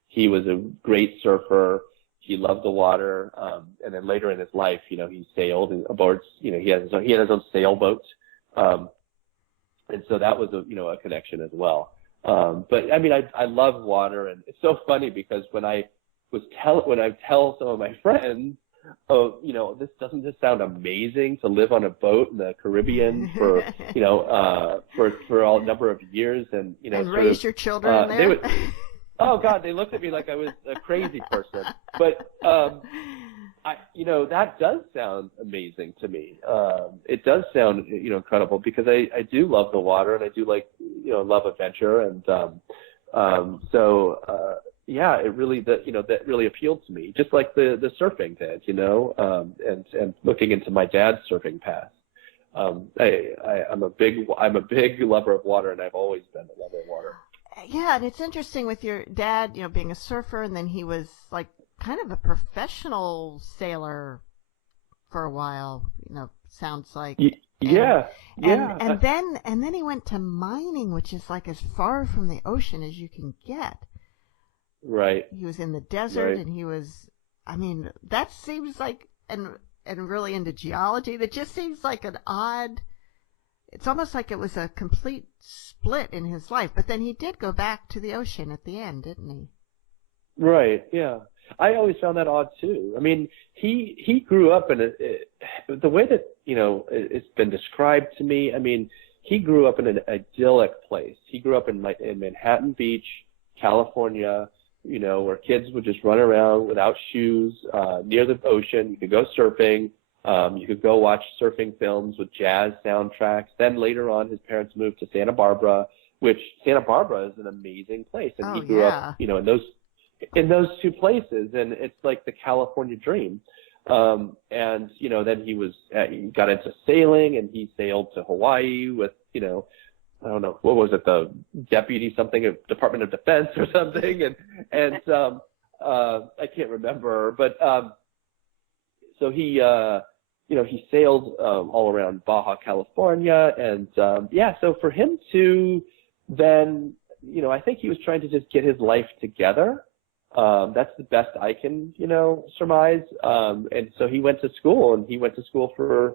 He was a great surfer. He loved the water. And then later in his life, he sailed aboard, he had his own sailboat. And so that was a connection as well. But I mean, I love water, and it's so funny because when I tell some of my friends, oh, doesn't this sound amazing to live on a boat in the Caribbean for, for a number of years and, and raise your children there? Oh God, they looked at me like I was a crazy person. But, that does sound amazing to me. It does sound, incredible because I do love the water and I do love adventure. And, it really, that really appealed to me, just like the surfing did, and looking into my dad's surfing past. I'm a big lover of water, and I've always been a lover of water. Yeah, and it's interesting with your dad, being a surfer, and then he was like kind of a professional sailor for a while, sounds like. Yeah. And then he went to mining, which is like as far from the ocean as you can get. Right. He was in the desert, and he was, that seems like, and really into geology, that just seems like an odd, it's almost like it was a complete split in his life. But then he did go back to the ocean at the end, didn't he? Right, yeah. I always found that odd too. I mean, he grew up in the way that, it's been described to me, I mean, he grew up in an idyllic place. He grew up in Manhattan Beach, California, where kids would just run around without shoes, near the ocean. You could go surfing. You could go watch surfing films with jazz soundtracks. Then later on, his parents moved to Santa Barbara, which Santa Barbara is an amazing place. And he grew up, in those two places. And it's like the California dream. And, then he got into sailing, and he sailed to Hawaii with, I don't know, what was it, the deputy something of Department of Defense or something, and I can't remember, but so he he sailed all around Baja California, and so for him to then, I think he was trying to just get his life together. That's the best I can, surmise. And so he went to school, and he went to school for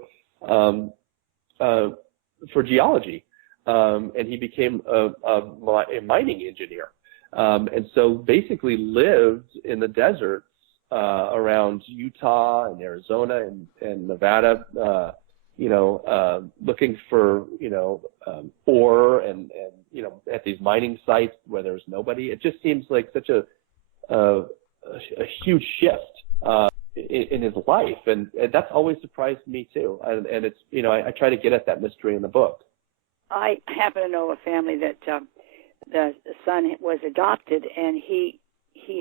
geology, and he became a mining engineer, and so basically lived in the deserts around Utah and Arizona and Nevada, looking for ore and at these mining sites where there's nobody. It just seems like such a huge shift in his life, and that's always surprised me too. And it's I try to get at that mystery in the book. I happen to know a family that the son was adopted, and he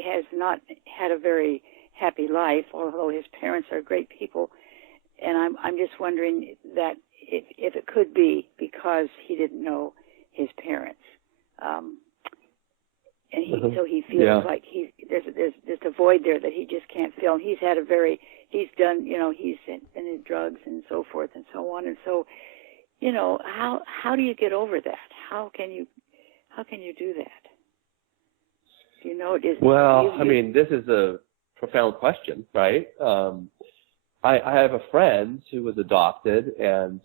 has not had a very happy life, although his parents are great people. And I'm just wondering that if it could be because he didn't know his parents, and so he feels like there's a void there that he just can't fill. And he's been in drugs and so forth and so on. And so, how do you get over that? How can you do that? Do you know? This is a profound question, right? I have a friend who was adopted and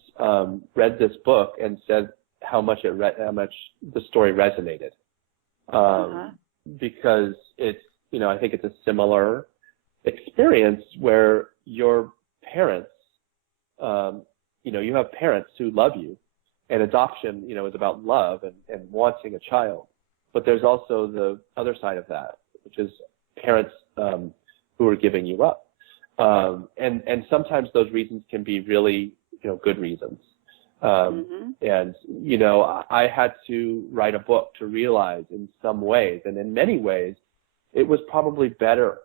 read this book and said how much the story resonated, because it's I think it's a similar experience where your parents, you have parents who love you, and adoption is about love and wanting a child, but there's also the other side of that, which is parents who are giving you up. And sometimes those reasons can be really, good reasons. And, I had to write a book to realize in some ways, and in many ways, it was probably better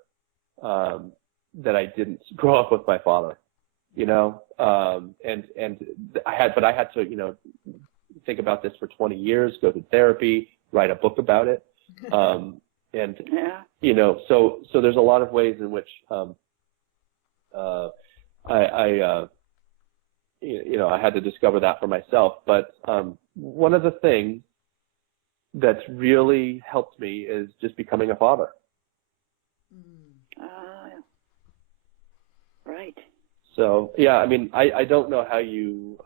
that I didn't grow up with my father, and I had to, think about this for 20 years, go to therapy, write a book about it. So there's a lot of ways in which, I had to discover that for myself. But one of the things that's really helped me is just becoming a father. Right. So I don't know how you.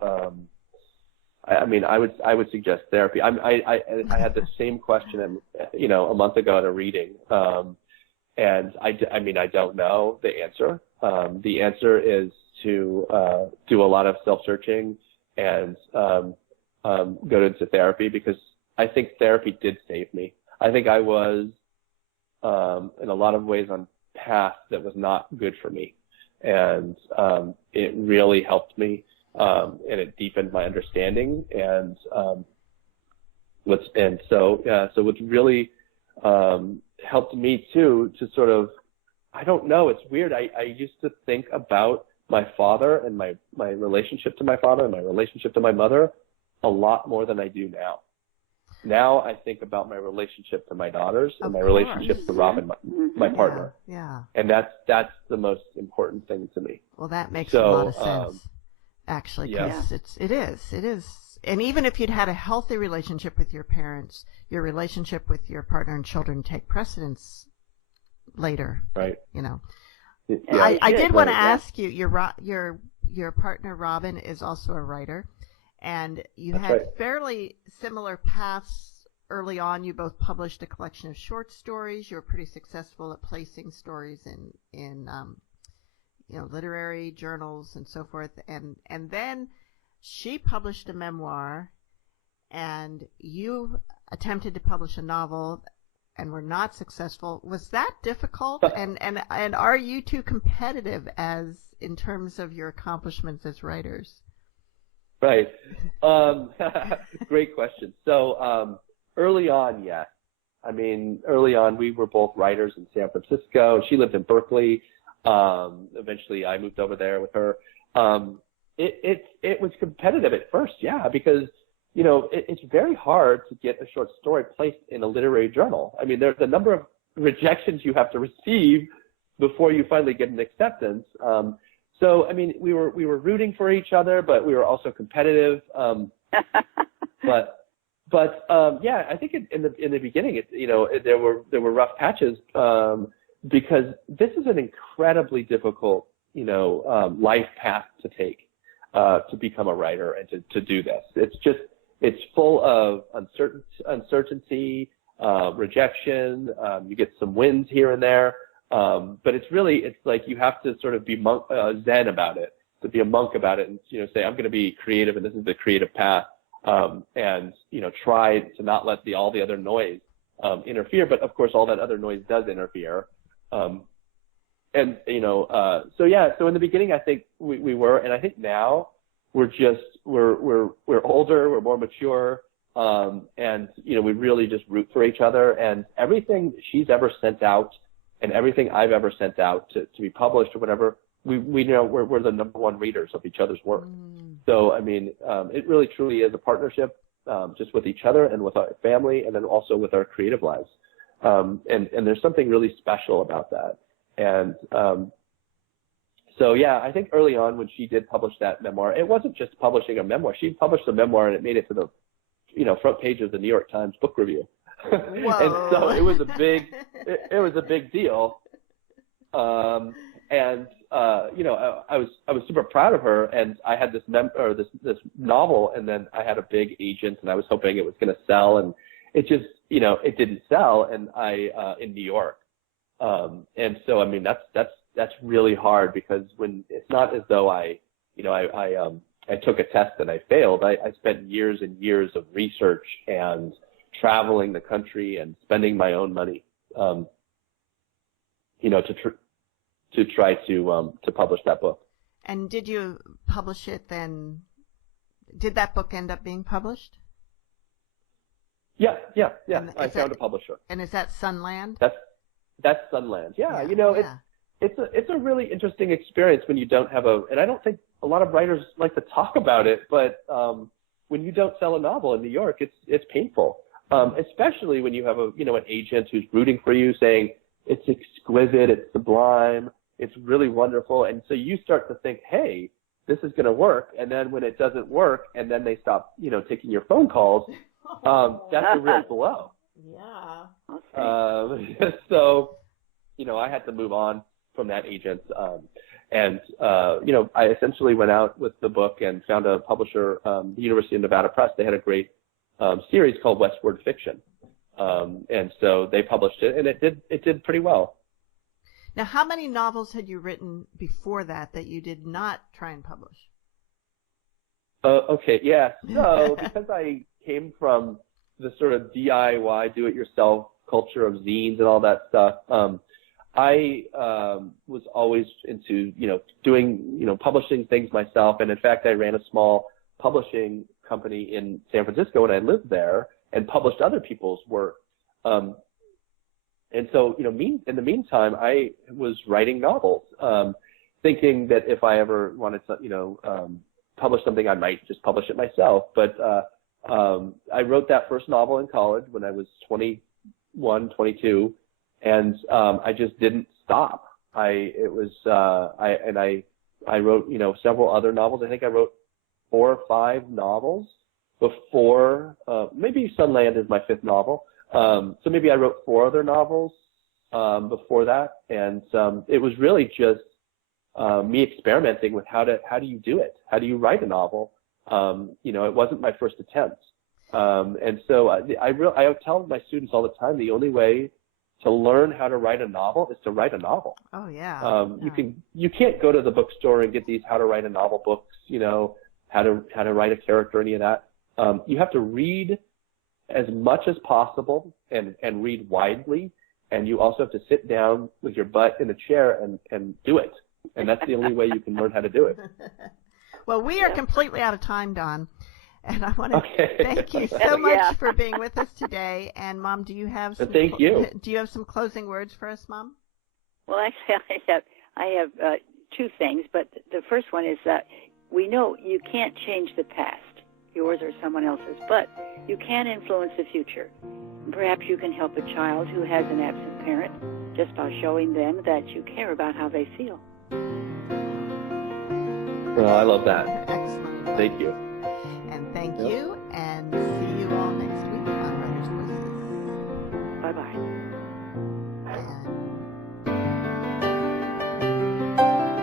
I would suggest therapy. I had the same question, a month ago at a reading, and I don't know the answer. The answer is to do a lot of self-searching and go into therapy, because I think therapy did save me. I think I was in a lot of ways on a path that was not good for me, and it really helped me, and it deepened my understanding. And what's really helped me too to sort of, I don't know, it's weird. I used to think about my father and my relationship to my father and my relationship to my mother a lot more than I do now. Now I think about my relationship to my daughters and my relationship to Robin, my partner. Yeah. And that's the most important thing to me. Well, that makes a lot of sense, actually, because it is. And even if you'd had a healthy relationship with your parents, your relationship with your partner and children take precedence later. Right. Yeah, I did want to ask you, your partner Robin is also a writer, and you had fairly similar paths early on. You both published a collection of short stories. You were pretty successful at placing stories in literary journals and so forth, and then she published a memoir, and you attempted to publish a novel and were not successful. Was that difficult? And are you two competitive in terms of your accomplishments as writers? Right. Great question. So early on, yes. Early on, we were both writers in San Francisco. She lived in Berkeley. Eventually, I moved over there with her. It was competitive at first, because it's very hard to get a short story placed in a literary journal. There's a number of rejections you have to receive before you finally get an acceptance. So, I mean, we were rooting for each other, but we were also competitive. Yeah, I think in the beginning, there were rough patches because this is an incredibly difficult, life path to take to become a writer and to do this. It's full of uncertainty, rejection. You get some wins here and there, but it's like you have to sort of be zen about it, to be a monk about it, and say I'm going to be creative, and this is the creative path. And try to not let all the other noise interfere, but of course all that other noise does interfere. So in the beginning I think we were, and I think now we're older, we're more mature, and we really just root for each other, and everything she's ever sent out and everything I've ever sent out to be published or whatever, we know we're the number one readers of each other's work. So, I mean, it really truly is a partnership, just with each other and with our family, and then also with our creative lives. And there's something really special about that. And I think early on when she did publish that memoir, it wasn't just publishing a memoir. She published a memoir and it made it to the front page of the New York Times book review. And so it was a big deal. I was super proud of her, and I had this novel, and then I had a big agent, and I was hoping it was going to sell, and it just, it didn't sell, and in New York. And so, I mean, that's really hard, because when it's not as though I took a test and I failed. I spent years and years of research and traveling the country and spending my own money, to try to publish that book. And did you publish it then? Did that book end up being published? Yeah. I found a publisher. And is that Sunland? That's Sunland. Yeah. It's a really interesting experience when you don't have and I don't think a lot of writers like to talk about it, but when you don't sell a novel in New York, it's painful. Especially when you have an agent who's rooting for you, saying it's exquisite, it's sublime, it's really wonderful. And so you start to think, hey, this is going to work. And then when it doesn't work, and then they stop, taking your phone calls, that's a real blow. Yeah. So, I had to move on from that agent. I essentially went out with the book and found a publisher, the University of Nevada Press. They had a great series called Westward Fiction. And so they published it, and it did pretty well. Now, how many novels had you written before that you did not try and publish? Okay, yeah. So because I came from the sort of DIY, do-it-yourself culture of zines and all that stuff, I was always into, doing, publishing things myself. And in fact, I ran a small publishing company in San Francisco, and I lived there and published other people's work. And so, in the meantime, I was writing novels, thinking that if I ever wanted to, publish something, I might just publish it myself. But I wrote that first novel in college when I was 21, 22, and I just didn't stop. I wrote, several other novels. I think I wrote 4 or 5 novels before, maybe Sunland is my 5th novel. So maybe I wrote 4 other novels before that, and it was really just me experimenting with how do you do it? How do you write a novel? It wasn't my first attempt, and so I tell my students all the time, the only way to learn how to write a novel is to write a novel. Oh yeah. You can't go to the bookstore and get these how to write a novel books, how to write a character, any of that. You have to read as much as possible and read widely, and you also have to sit down with your butt in a chair and do it. And that's the only way you can learn how to do it. Well, we are completely out of time, Don. And I want to thank you so much for being with us today. And Mom, do you have some thank you. Do you have some closing words for us, Mom? Well, actually, I have 2 things, but the first one is that we know you can't change the past, yours or someone else's, but you can influence the future. Perhaps you can help a child who has an absent parent just by showing them that you care about how they feel. Oh, I love that. Excellent. Thank you.